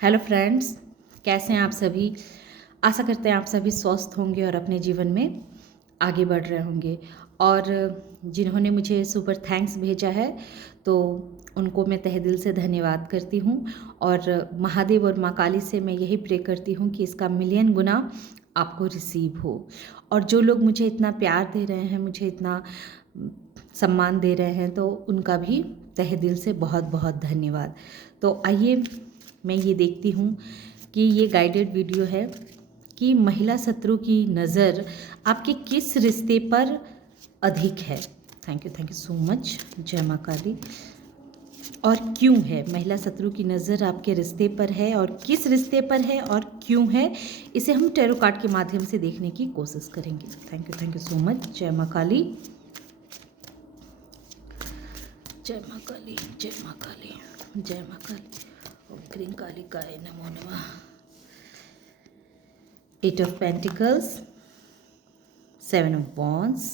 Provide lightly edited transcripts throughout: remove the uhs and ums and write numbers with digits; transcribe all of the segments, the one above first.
Hello friends, कैसे हैं आप सभी। आशा करते हैं आप सभी स्वस्थ होंगे और अपने जीवन में आगे बढ़ रहे होंगे। और जिन्होंने मुझे सुपर थैंक्स भेजा है तो उनको मैं तहे दिल से धन्यवाद करती हूँ। और महादेव और माँ काली से मैं यही प्रे करती हूँ कि इसका मिलियन गुना आपको रिसीव हो। और जो लोग मुझे इतना प्यार दे रहे हैं, मुझे इतना सम्मान दे रहे हैं, तो उनका भी तहे दिल से बहुत बहुत धन्यवाद। तो आइए मैं ये देखती हूँ कि ये गाइडेड वीडियो है कि महिला शत्रु की नज़र आपके किस रिश्ते पर अधिक है। Thank you so much. जय माँ काली। और क्यों है महिला शत्रु की नज़र आपके रिश्ते पर है और किस रिश्ते पर है और क्यों है, इसे हम टैरो कार्ड के माध्यम से देखने की कोशिश करेंगे। Thank you so much. जय माँ काली, जय माँ काली, जय माँ काली, जय माँ काली। ओम क्रीं कालिकाय नमो नमः। 8 of Pentacles, 7 of Wands,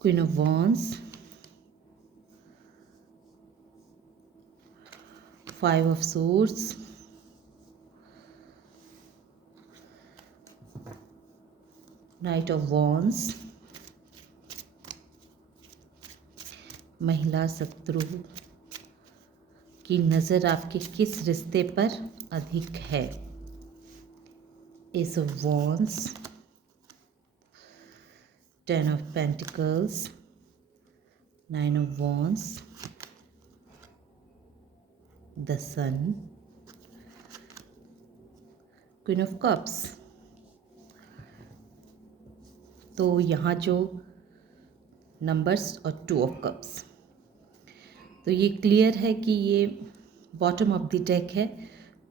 Queen of Wands, 5 of Swords, Knight of Wands। महिला शत्रु की नज़र आपके किस रिश्ते पर अधिक है। Ace of Wands, 10 of Pentacles, 9 of Wands, the Sun, Queen of Cups। तो यहाँ जो नंबर्स और 2 ऑफ कप्स, तो ये क्लियर है कि ये बॉटम ऑफ द डेक है,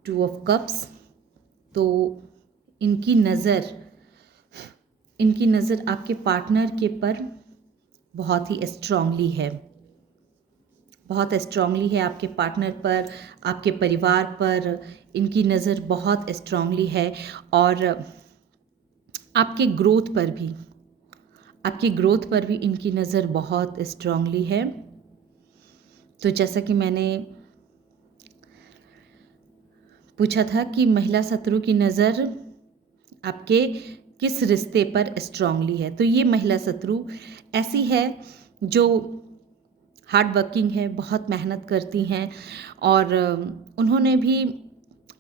2 ऑफ कप्स। तो इनकी नज़र आपके पार्टनर के पर बहुत ही स्ट्रांगली है, बहुत स्ट्रांगली है आपके पार्टनर पर, आपके परिवार पर इनकी नज़र बहुत स्ट्रांगली है। और आपके ग्रोथ पर भी इनकी नज़र बहुत स्ट्रांगली है। तो जैसा कि मैंने पूछा था कि महिला शत्रु की नज़र आपके किस रिश्ते पर स्ट्रांगली है, तो ये महिला शत्रु ऐसी है जो हार्ड वर्किंग है, बहुत मेहनत करती हैं और उन्होंने भी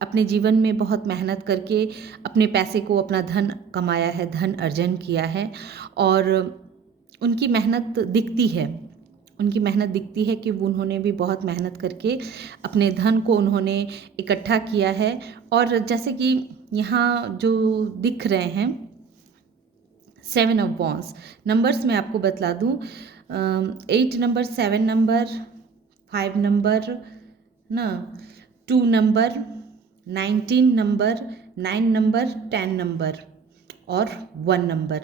अपने जीवन में बहुत मेहनत करके अपने पैसे को, अपना धन कमाया है, धन अर्जन किया है। और उनकी मेहनत दिखती है कि उन्होंने भी बहुत मेहनत करके अपने धन को उन्होंने इकट्ठा किया है। और जैसे कि यहाँ जो दिख रहे हैं 7 ऑफ वॉन्ड्स, नंबर्स मैं आपको बतला दूँ, 8 नंबर, 7 नंबर, 5 नंबर ना, 2 नंबर, 19 नंबर, 9 नंबर, 10 नंबर और 1 नंबर,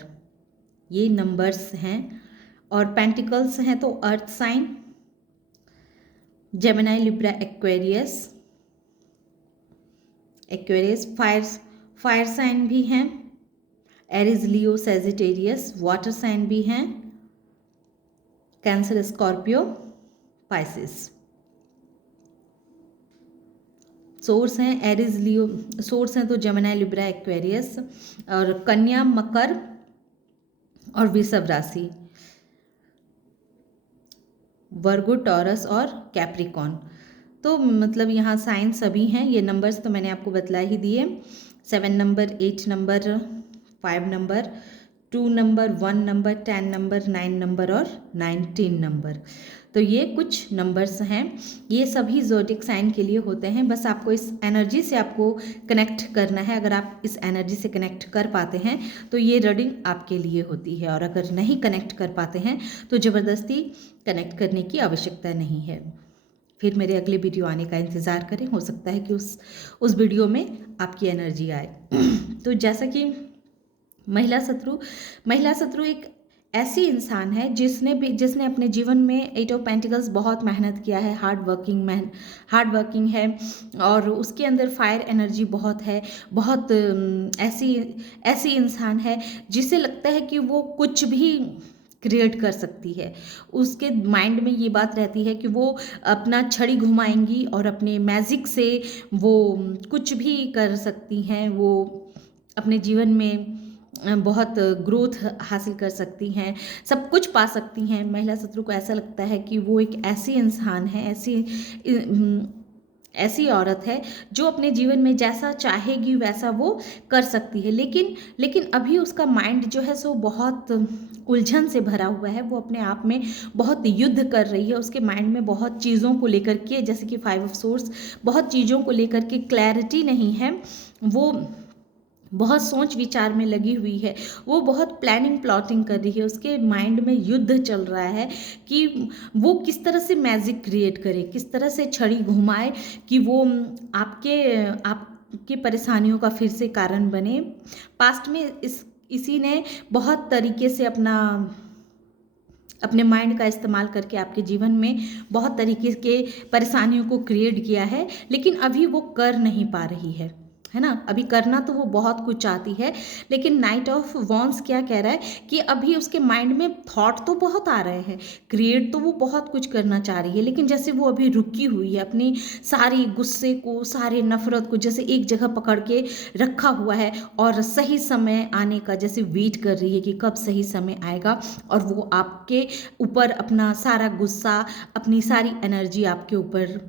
ये नंबर्स हैं। और पेंटिकल्स हैं तो earth sign, Gemini, Libra, Aquarius, fire sign भी हैं, Aries, Leo, Sagittarius, water sign भी हैं, कैंसर, स्कॉर्पियो, पाइसिस। सोर्स हैं एरीज, लियो, सोर्स हैं तो जेमिनी, लिब्रा, एक्वेरियस, और कन्या, मकर और वृषभ राशि, वर्गो, टॉरस और कैप्रिकॉन। तो मतलब यहाँ साइन सभी हैं। ये नंबर्स तो मैंने आपको बतला ही दिए, 7 number, 8 number, 5 number, 2 number, 1 number, 10 number, 9 number और 19 नंबर। तो ये कुछ नंबर्स हैं, ये सभी ज़ोडिएक साइन के लिए होते हैं। बस आपको इस एनर्जी से आपको कनेक्ट करना है। अगर आप इस एनर्जी से कनेक्ट कर पाते हैं तो ये रीडिंग आपके लिए होती है, और अगर नहीं कनेक्ट कर पाते हैं तो ज़बरदस्ती कनेक्ट करने की आवश्यकता नहीं है। फिर मेरे अगले वीडियो आने का इंतज़ार करें, हो सकता है कि उस वीडियो में आपकी एनर्जी आए। तो जैसा कि महिला शत्रु एक ऐसी इंसान है जिसने अपने जीवन में 8 ऑफ पेंटिकल्स बहुत मेहनत किया है, हार्ड वर्किंग है, और उसके अंदर फायर एनर्जी बहुत है। बहुत ऐसी इंसान है जिसे लगता है कि वो कुछ भी क्रिएट कर सकती है। उसके माइंड में ये बात रहती है कि वो अपना छड़ी घुमाएंगी और अपने मैजिक से वो कुछ भी कर सकती हैं। वो अपने जीवन में बहुत ग्रोथ हासिल कर सकती हैं, सब कुछ पा सकती हैं। महिला शत्रु को ऐसा लगता है कि वो एक ऐसी इंसान है, ऐसी औरत है जो अपने जीवन में जैसा चाहेगी वैसा वो कर सकती है। लेकिन लेकिन अभी उसका माइंड जो है सो बहुत उलझन से भरा हुआ है। वो अपने आप में बहुत युद्ध कर रही है। उसके माइंड में बहुत चीज़ों को लेकर के, जैसे कि 5 ऑफ सोर्ड्स, बहुत चीज़ों को लेकर के क्लैरिटी नहीं है। वो बहुत सोच विचार में लगी हुई है। वो बहुत प्लानिंग प्लॉटिंग कर रही है। उसके माइंड में युद्ध चल रहा है कि वो किस तरह से मैजिक क्रिएट करे, किस तरह से छड़ी घुमाए कि वो आपके परेशानियों का फिर से कारण बने। पास्ट में इसी ने बहुत तरीके से अपने माइंड का इस्तेमाल करके आपके जीवन में बहुत तरीके के परेशानियों को क्रिएट किया है, लेकिन अभी वो कर नहीं पा रही है ना। अभी करना तो वो बहुत कुछ चाहती है, लेकिन नाइट ऑफ वॉन्स क्या कह रहा है कि अभी उसके माइंड में थॉट तो बहुत आ रहे हैं, क्रिएट तो वो बहुत कुछ करना चाह रही है, लेकिन जैसे वो अभी रुकी हुई है, अपनी सारी गुस्से को, सारे नफरत को जैसे एक जगह पकड़ के रखा हुआ है और सही समय आने का जैसे वेट कर रही है कि कब सही समय आएगा और वो आपके ऊपर अपना सारा गुस्सा, अपनी सारी एनर्जी आपके ऊपर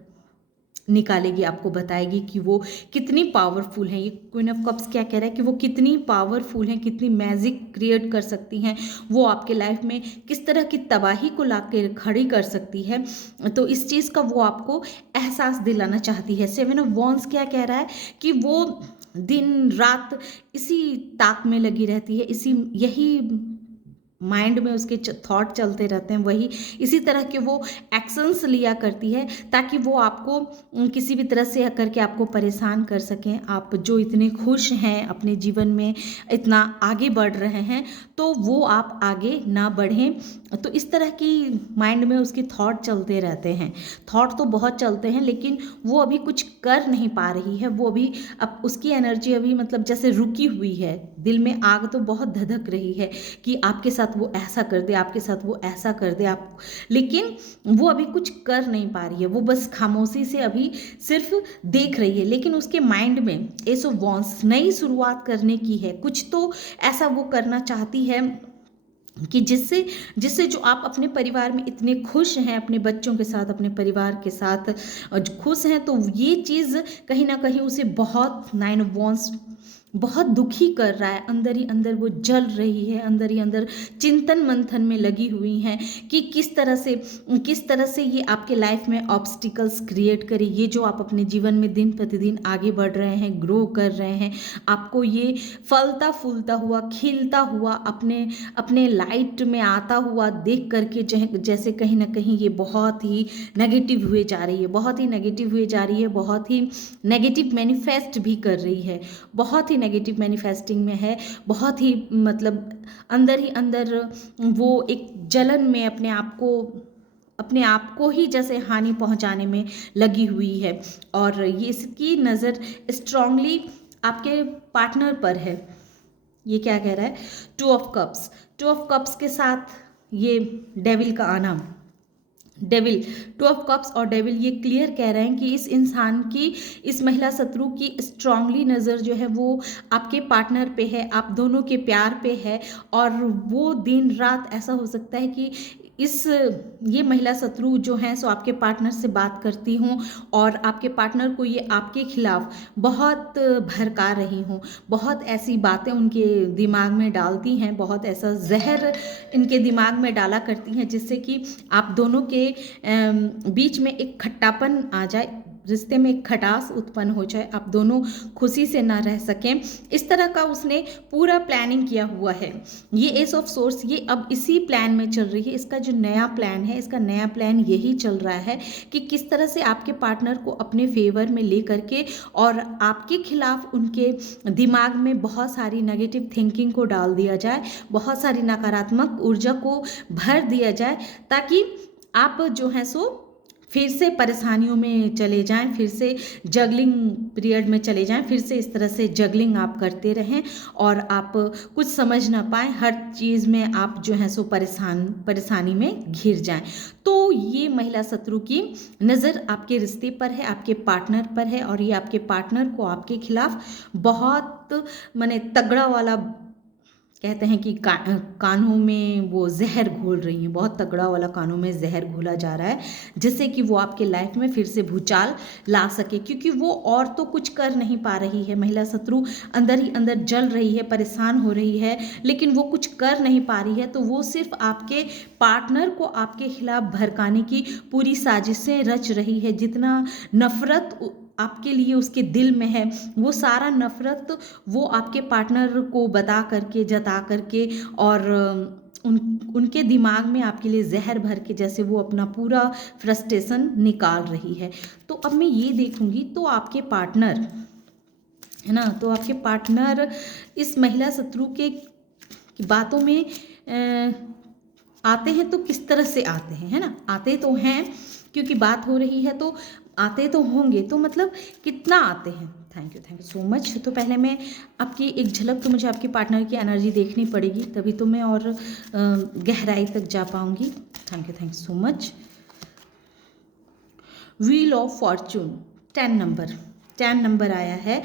निकालेगी, आपको बताएगी कि वो कितनी पावरफुल हैं। ये क्वीन ऑफ कप्स क्या कह रहा है कि वो कितनी पावरफुल हैं, कितनी मैजिक क्रिएट कर सकती हैं, वो आपके लाइफ में किस तरह की तबाही को ला के खड़ी कर सकती है। तो इस चीज़ का वो आपको एहसास दिलाना चाहती है। 7 ऑफ वॉन्ड्स क्या कह रहा है कि वो दिन रात इसी ताक में लगी रहती है, यही माइंड में उसके थॉट चलते रहते हैं, वही इसी तरह के वो एक्शंस लिया करती है ताकि वो आपको किसी भी तरह से करके आपको परेशान कर सकें। आप जो इतने खुश हैं अपने जीवन में, इतना आगे बढ़ रहे हैं, तो वो आप आगे ना बढ़ें। तो इस तरह की माइंड में उसके थॉट चलते रहते हैं। थॉट तो बहुत चलते हैं, लेकिन वो अभी कुछ कर नहीं पा रही है। वो अभी अब उसकी एनर्जी अभी मतलब जैसे रुकी हुई है। दिल में आग तो बहुत धधक रही है कि आपके साथ वो ऐसा कर दे, आपके साथ वो ऐसा कर दे, आप, लेकिन वो अभी कुछ कर नहीं पा रही है। वो बस खामोशी से अभी सिर्फ देख रही है। लेकिन उसके माइंड में एस ऑफ वॉन्ड्स नई शुरुआत करने की है। कुछ तो ऐसा वो करना चाहती है कि जिससे जिससे जो आप अपने परिवार में इतने खुश हैं, अपने बच्चों के साथ, अपने परिवार के साथ जो खुश हैं, तो ये चीज़ कहीं ना कहीं उसे बहुत 9 ऑफ वॉन्ड्स बहुत दुखी कर रहा है। अंदर ही अंदर वो जल रही है, अंदर ही अंदर चिंतन मंथन में लगी हुई हैं कि किस तरह से ये आपके लाइफ में ऑब्स्टिकल्स क्रिएट करे। ये जो आप अपने जीवन में दिन प्रतिदिन आगे बढ़ रहे हैं, ग्रो कर रहे हैं, आपको ये फलता फूलता हुआ, खिलता हुआ, अपने अपने लाइट में आता हुआ देख करके जैसे कहीं ना कहीं ये बहुत ही नेगेटिव हुए जा रही है, बहुत ही नेगेटिव हुए जा रही है, बहुत ही नेगेटिव मैनिफेस्ट भी कर रही है, बहुत ही नेगेटिव मैनिफेस्टिंग में है, बहुत ही मतलब अंदर ही अंदर वो एक जलन में अपने आप को ही जैसे हानि पहुंचाने में लगी हुई है। और ये इसकी नज़र स्ट्रांगली आपके पार्टनर पर है। ये क्या कह रहा है, 2 ऑफ कप्स, 2 ऑफ कप्स के साथ ये डेविल का आना, डेविल, 2 ऑफ कप्स और डेविल ये क्लियर कह रहे हैं कि इस इंसान की, इस महिला शत्रु की स्ट्रांगली नज़र जो है वो आपके पार्टनर पे है, आप दोनों के प्यार पे है। और वो दिन रात ऐसा हो सकता है कि ये महिला शत्रु जो हैं सो आपके पार्टनर से बात करती हूँ और आपके पार्टनर को ये आपके खिलाफ बहुत भड़का रही हूँ, बहुत ऐसी बातें उनके दिमाग में डालती हैं, बहुत ऐसा जहर इनके दिमाग में डाला करती हैं जिससे कि आप दोनों के बीच में एक खट्टापन आ जाए, रिश्ते में एक खटास उत्पन्न हो जाए, आप दोनों खुशी से ना रह सकें। इस तरह का उसने पूरा प्लानिंग किया हुआ है। ये एस ऑफ सोर्स ये अब इसी प्लान में चल रही है। इसका जो नया प्लान है, इसका नया प्लान यही चल रहा है कि किस तरह से आपके पार्टनर को अपने फेवर में ले करके और आपके खिलाफ उनके दिमाग में बहुत सारी नेगेटिव थिंकिंग को डाल दिया जाए, बहुत सारी नकारात्मक ऊर्जा को भर दिया जाए, ताकि आप जो है सो फिर से परेशानियों में चले जाएं, फिर से जगलिंग पीरियड में चले जाएं, फिर से इस तरह से जगलिंग आप करते रहें और आप कुछ समझ ना पाएं, हर चीज़ में आप जो है सो परेशानी में घिर जाएं। तो ये महिला शत्रु की नज़र आपके रिश्ते पर है, आपके पार्टनर पर है, और ये आपके पार्टनर को आपके खिलाफ बहुत माने तगड़ा वाला, कहते हैं कि कानों में वो जहर घोल रही हैं, बहुत तगड़ा वाला कानों में जहर घोला जा रहा है, जिससे कि वो आपके लाइफ में फिर से भूचाल ला सके, क्योंकि वो और तो कुछ कर नहीं पा रही है। महिला शत्रु अंदर ही अंदर जल रही है, परेशान हो रही है, लेकिन वो कुछ कर नहीं पा रही है। तो वो सिर्फ आपके पार्टनर को आपके खिलाफ भड़काने की पूरी साजिशें रच रही है। जितना नफरत आपके लिए उसके दिल में है, वो सारा नफरत वो आपके पार्टनर को बता करके, जता करके, और उनके दिमाग में आपके लिए जहर भर के जैसे वो अपना पूरा फ्रस्ट्रेशन निकाल रही है। तो अब मैं ये देखूंगी, तो आपके पार्टनर है ना, तो आपके पार्टनर इस महिला शत्रु के की बातों में आते हैं तो किस तरह से आते हैं, है ना, आते तो हैं क्योंकि बात हो रही है, तो आते तो होंगे, तो मतलब कितना आते हैं। Thank you so much. तो पहले मैं आपकी एक झलक, तो मुझे आपके पार्टनर की एनर्जी देखनी पड़ेगी, तभी तो मैं और गहराई तक जा पाऊंगी। Thank you so much. Wheel of Fortune 10 number आया है।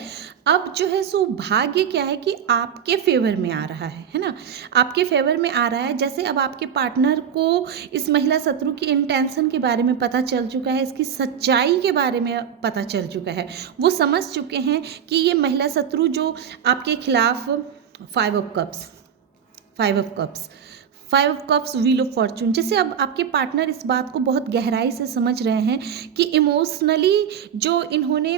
अब जो है सो भाग्य क्या है कि आपके फेवर में आ रहा है ना, आपके फेवर में आ रहा है। जैसे अब आपके पार्टनर को इस महिला शत्रु की इंटेंशन के बारे में पता चल चुका है, इसकी सच्चाई के बारे में पता चल चुका है। वो समझ चुके हैं कि ये महिला शत्रु जो आपके खिलाफ 5 of cups, wheel of Fortune, जैसे अब आपके पार्टनर इस बात को बहुत गहराई से समझ रहे हैं कि इमोशनली जो इन्होंने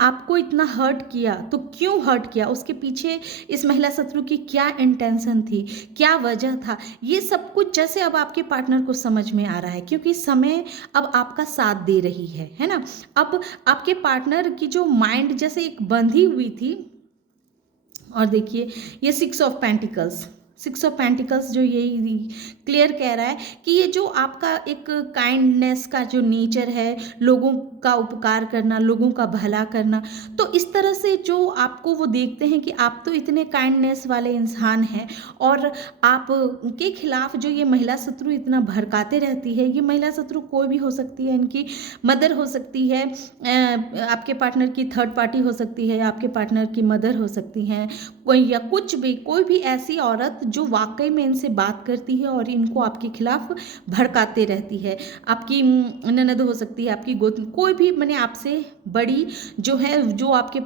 आपको इतना हर्ट किया, तो क्यों हर्ट किया, उसके पीछे इस महिला शत्रु की क्या इंटेंशन थी, क्या वजह था, ये सब कुछ जैसे अब आपके पार्टनर को समझ में आ रहा है, क्योंकि समय अब आपका साथ दे रही है ना। अब आपके पार्टनर की जो माइंड जैसे एक बंधी हुई थी, और देखिए ये 6 ऑफ पेंटिकल्स जो यही क्लियर कह रहा है कि ये जो आपका एक काइंडनेस का जो नेचर है, लोगों का उपकार करना, लोगों का भला करना, तो इस तरह से जो आपको वो देखते हैं कि आप तो इतने काइंडनेस वाले इंसान हैं, और आप के खिलाफ जो ये महिला शत्रु इतना भड़काते रहती है, ये महिला शत्रु कोई भी हो सकती है, इनकी मदर हो सकती है, आपके पार्टनर की थर्ड पार्टी हो सकती है, आपके पार्टनर की मदर हो सकती हैं, कोई या कुछ भी, कोई भी ऐसी औरत जो वाकई में इनसे बात करती है और इनको आपके खिलाफ भड़काते रहती है। आपकी ननद हो सकती है, आपकी गोद, कोई भी मैंने आपसे बड़ी जो है, जो आपके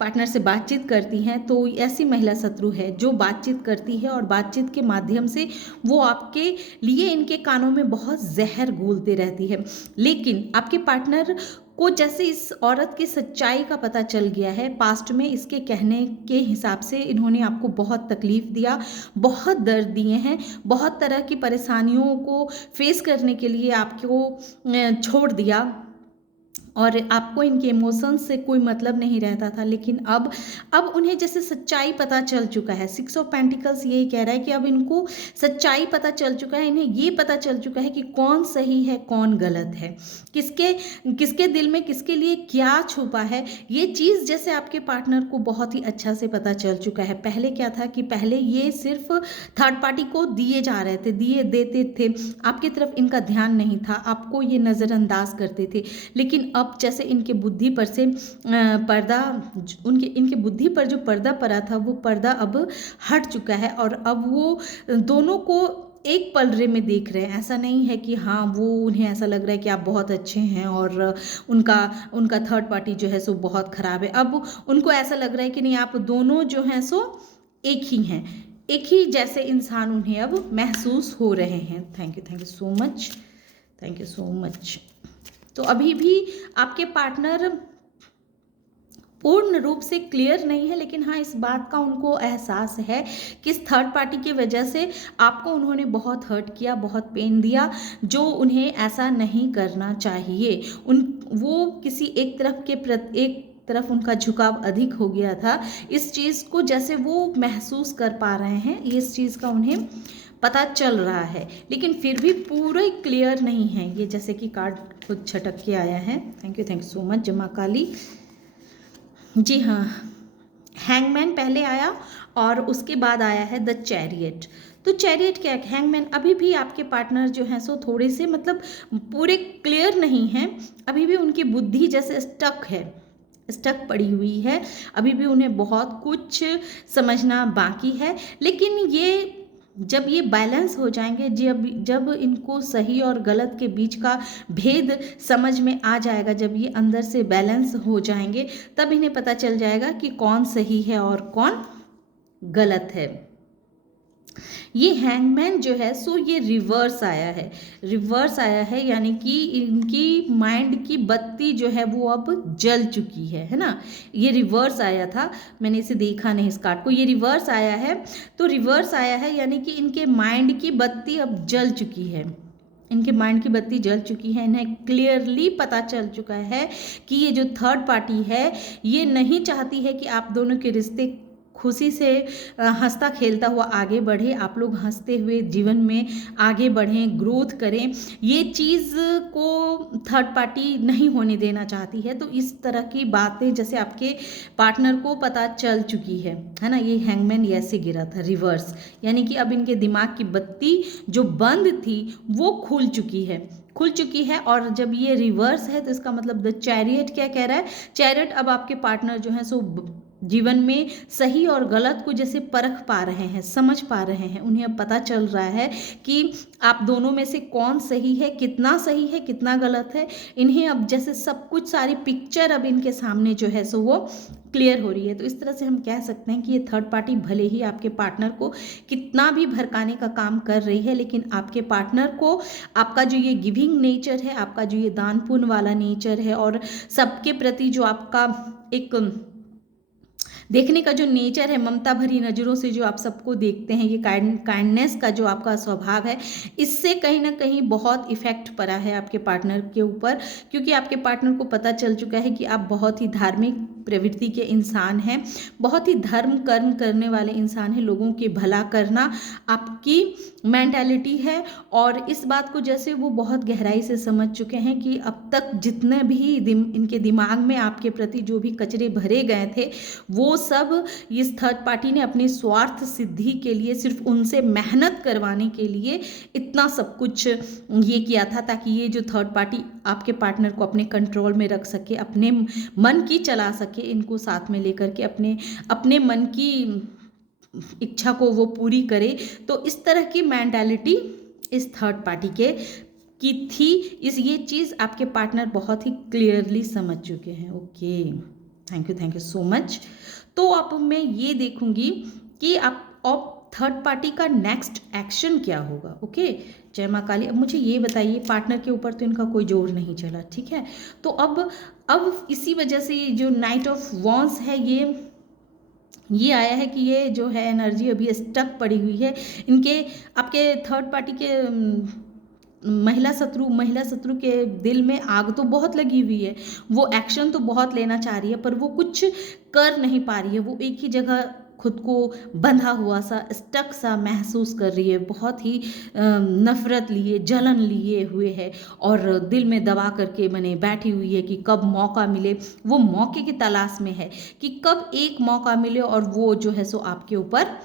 पार्टनर से बातचीत करती हैं, तो ऐसी महिला शत्रु है जो बातचीत करती है, और बातचीत के माध्यम से वो आपके लिए इनके कानों में बहुत जहर घोलते रहती है। लेकिन आपके पार्टनर को जैसे इस औरत की सच्चाई का पता चल गया है, पास्ट में इसके कहने के हिसाब से इन्होंने आपको बहुत तकलीफ दिया, बहुत दर्द दिए हैं, बहुत तरह की परेशानियों को फेस करने के लिए आपको छोड़ दिया, और आपको इनके इमोशंस से कोई मतलब नहीं रहता था। लेकिन अब उन्हें जैसे सच्चाई पता चल चुका है। 6 ऑफ पेंटिकल्स यही कह रहा है कि अब इनको सच्चाई पता चल चुका है, इन्हें ये पता चल चुका है कि कौन सही है, कौन गलत है, किसके दिल में किसके लिए क्या छुपा है। ये चीज़ जैसे आपके पार्टनर को बहुत ही अच्छा से पता चल चुका है। पहले क्या था कि पहले ये सिर्फ थर्ड पार्टी को दिए जा रहे थे, देते थे, आपकी तरफ इनका ध्यान नहीं था, आपको ये नज़रअंदाज करते थे। लेकिन अब जैसे इनके बुद्धि पर से पर्दा, इनके बुद्धि पर जो पर्दा पड़ा था, वो पर्दा अब हट चुका है, और अब वो दोनों को एक पलड़े में देख रहे हैं। ऐसा नहीं है कि हाँ, वो उन्हें ऐसा लग रहा है कि आप बहुत अच्छे हैं और उनका थर्ड पार्टी जो है सो बहुत ख़राब है। अब उनको ऐसा लग रहा है कि नहीं, आप दोनों जो हैं सो एक ही हैं, एक ही जैसे इंसान उन्हें अब महसूस हो रहे हैं। Thank you so much. तो अभी भी आपके पार्टनर पूर्ण रूप से क्लियर नहीं है, लेकिन हाँ, इस बात का उनको एहसास है कि इस थर्ड पार्टी की वजह से आपको उन्होंने बहुत हर्ट किया, बहुत पेन दिया, जो उन्हें ऐसा नहीं करना चाहिए। वो किसी एक तरफ उनका झुकाव अधिक हो गया था। इस चीज़ को जैसे वो महसूस कर पा रहे हैं, इस चीज़ का उन्हें पता चल रहा है, लेकिन फिर भी पूरा क्लियर नहीं है ये, जैसे कि कार्ड खुद छटक के आया है। थैंक यू सो मच जय मां काली। जी हाँ, हैंगमैन पहले आया और उसके बाद आया है द चैरियट। तो चैरियट क्या है? हैंगमैन, अभी भी आपके पार्टनर जो हैं सो थोड़े से मतलब पूरे क्लियर नहीं हैं, अभी भी उनकी बुद्धि जैसे स्टक है, स्टक पड़ी हुई है, अभी भी उन्हें बहुत कुछ समझना बाकी है। लेकिन ये जब ये बैलेंस हो जाएंगे, जब जब इनको सही और गलत के बीच का भेद समझ में आ जाएगा, जब ये अंदर से बैलेंस हो जाएंगे, तब इन्हें पता चल जाएगा कि कौन सही है और कौन गलत है। ये हैंगमैन जो है सो ये रिवर्स आया है, रिवर्स आया है, यानी कि इनकी माइंड की बत्ती जो है वो अब जल चुकी है ना। ये रिवर्स आया था, मैंने इसे देखा नहीं इस कार्ड को, ये रिवर्स आया है। तो रिवर्स आया है यानी कि इनके माइंड की बत्ती अब जल चुकी है, इनके माइंड की बत्ती जल चुकी है। इन्हें क्लियरली पता चल चुका है कि ये जो थर्ड पार्टी है ये नहीं चाहती है कि आप दोनों के रिश्ते खुशी से हंसता खेलता हुआ आगे बढ़े, आप लोग हंसते हुए जीवन में आगे बढ़ें, ग्रोथ करें। ये चीज़ को थर्ड पार्टी नहीं होने देना चाहती है। तो इस तरह की बातें जैसे आपके पार्टनर को पता चल चुकी है ना। ये हैंगमैन ऐसे गिरा था रिवर्स, यानी कि अब इनके दिमाग की बत्ती जो बंद थी वो खुल चुकी है, खुल चुकी है। और जब ये रिवर्स है तो इसका मतलब द चैरियट क्या कह रहा है? चैरियट, अब आपके पार्टनर जो है सो जीवन में सही और गलत को जैसे परख पा रहे हैं, समझ पा रहे हैं, उन्हें अब पता चल रहा है कि आप दोनों में से कौन सही है, कितना गलत है। इन्हें अब जैसे सब कुछ, सारी पिक्चर अब इनके सामने जो है सो वो क्लियर हो रही है। तो इस तरह से हम कह सकते हैं कि ये थर्ड पार्टी भले ही आपके पार्टनर को कितना भी भड़काने का काम कर रही है, लेकिन आपके पार्टनर को आपका जो ये गिविंग नेचर है, आपका जो ये दान पुण्य वाला नेचर है, और सबके प्रति जो आपका एक देखने का जो नेचर है, ममता भरी नज़रों से जो आप सबको देखते हैं, ये काइंडनेस का जो आपका स्वभाव है, इससे कहीं ना कहीं बहुत इफेक्ट पड़ा है आपके पार्टनर के ऊपर। क्योंकि आपके पार्टनर को पता चल चुका है कि आप बहुत ही धार्मिक प्रवृत्ति के इंसान हैं, बहुत ही धर्म कर्म करने वाले इंसान हैं, लोगों के भला करना आपकी मेंटालिटी है। और इस बात को जैसे वो बहुत गहराई से समझ चुके हैं कि अब तक जितने भी इनके दिमाग में आपके प्रति जो भी कचरे भरे गए थे, वो सब इस थर्ड पार्टी ने अपनी स्वार्थ सिद्धि के लिए, सिर्फ उनसे मेहनत करवाने के लिए इतना सब कुछ ये किया था, ताकि ये जो थर्ड पार्टी आपके पार्टनर को अपने कंट्रोल में रख सके, अपने मन की चला सके, इनको साथ में लेकर के अपने मन की इच्छा को वो पूरी करे। तो इस तरह की मेंटालिटी इस थर्ड पार्टी की थी। ये चीज़ आपके पार्टनर बहुत ही क्लियरली समझ चुके हैं। Okay, thank you so much. तो अब मैं ये देखूंगी कि अब थर्ड पार्टी का नेक्स्ट एक्शन क्या होगा। ओके, जय माँ काली। अब मुझे ये बताइए, पार्टनर के ऊपर तो इनका कोई जोर नहीं चला, ठीक है। तो अब इसी वजह से जो नाइट ऑफ वॉन्स है, ये आया है कि ये जो है एनर्जी अभी स्टक पड़ी हुई है इनके, आपके थर्ड पार्टी के महिला शत्रु के दिल में आग तो बहुत लगी हुई है, वो एक्शन तो बहुत लेना चाह रही है, पर वो कुछ कर नहीं पा रही है। वो एक ही जगह खुद को बंधा हुआ सा, स्टक सा महसूस कर रही है, बहुत ही नफरत लिए, जलन लिए हुए है, और दिल में दबा करके मैंने बैठी हुई है कि कब मौका मिले। वो मौके की तलाश में है कि कब एक मौका मिले और वो जो है सो आपके ऊपर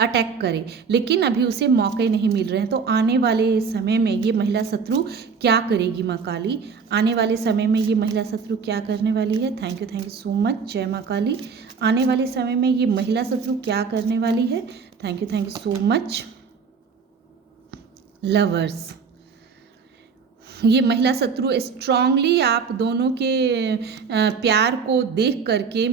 अटैक करे, लेकिन अभी उसे मौके नहीं मिल रहे हैं। तो आने वाले समय में ये महिला शत्रु क्या करेगी माँ काली? आने वाले समय में ये महिला शत्रु क्या करने वाली है? थैंक यू सो मच, जय माँ काली। आने वाले समय में ये महिला शत्रु क्या करने वाली है? Thank you so much. Lovers, ये महिला शत्रु स्ट्रांगली आप दोनों के प्यार को देख करके,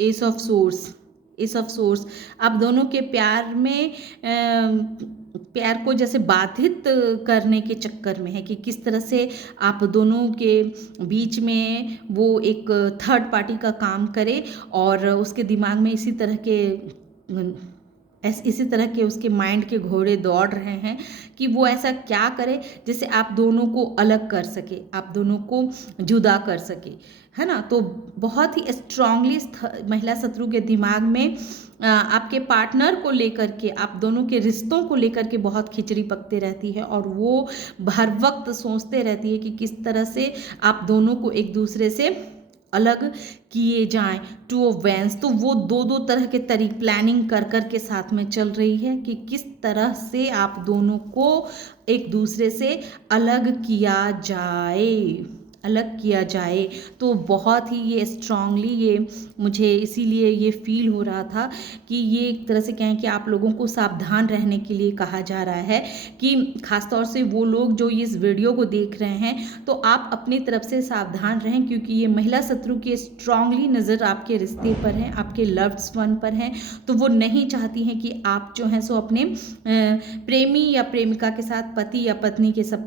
एस ऑफ सोर्स, आप दोनों के प्यार में प्यार को जैसे बाधित करने के चक्कर में है कि किस तरह से आप दोनों के बीच में वो एक थर्ड पार्टी का काम करे, और उसके दिमाग में इसी तरह के इसी तरह के उसके माइंड के घोड़े दौड़ रहे हैं कि वो ऐसा क्या करे जिससे आप दोनों को अलग कर सके, आप दोनों को जुदा कर सके, है ना। तो बहुत ही स्ट्रांगली महिला शत्रु के दिमाग में आपके पार्टनर को लेकर के, आप दोनों के रिश्तों को लेकर के बहुत खिचड़ी पकते रहती है, और वो हर वक्त सोचते रहती है कि किस तरह से आप दोनों को एक दूसरे से अलग किए जाएं, टू वेंस। तो वो दो दो तरह के प्लानिंग कर कर के साथ में चल रही है कि किस तरह से आप दोनों को एक दूसरे से अलग किया जाए, अलग किया जाए। तो बहुत ही ये स्ट्रांगली ये मुझे इसीलिए ये फील हो रहा था कि ये एक तरह से कहें कि आप लोगों को सावधान रहने के लिए कहा जा रहा है, कि खासतौर से वो लोग जो इस वीडियो को देख रहे हैं, तो आप अपनी तरफ से सावधान रहें, क्योंकि ये महिला शत्रु की स्ट्रांगली नज़र आपके रिश्ते पर है, आपके लव्ड वन पर है। तो वो नहीं चाहती हैं कि आप जो हैं सो अपने प्रेमी या प्रेमिका के साथ, पति या पत्नी के साथ,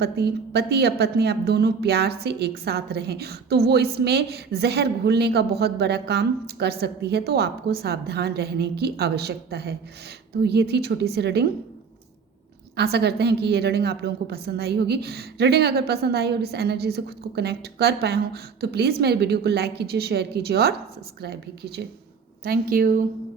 पति या पत्नी आप दोनों प्यार से एक साथ रहें। तो वो इसमें जहर घोलने का बहुत बड़ा काम कर सकती है, तो आपको सावधान रहने की आवश्यकता है। तो ये थी छोटी सी रीडिंग। आशा करते हैं कि ये रीडिंग आप लोगों को पसंद आई होगी। रीडिंग अगर पसंद आई और इस एनर्जी से खुद को कनेक्ट कर पाए हों तो प्लीज़ मेरे वीडियो को लाइक कीजिए, शेयर कीजिए और सब्सक्राइब भी कीजिए। Thank you.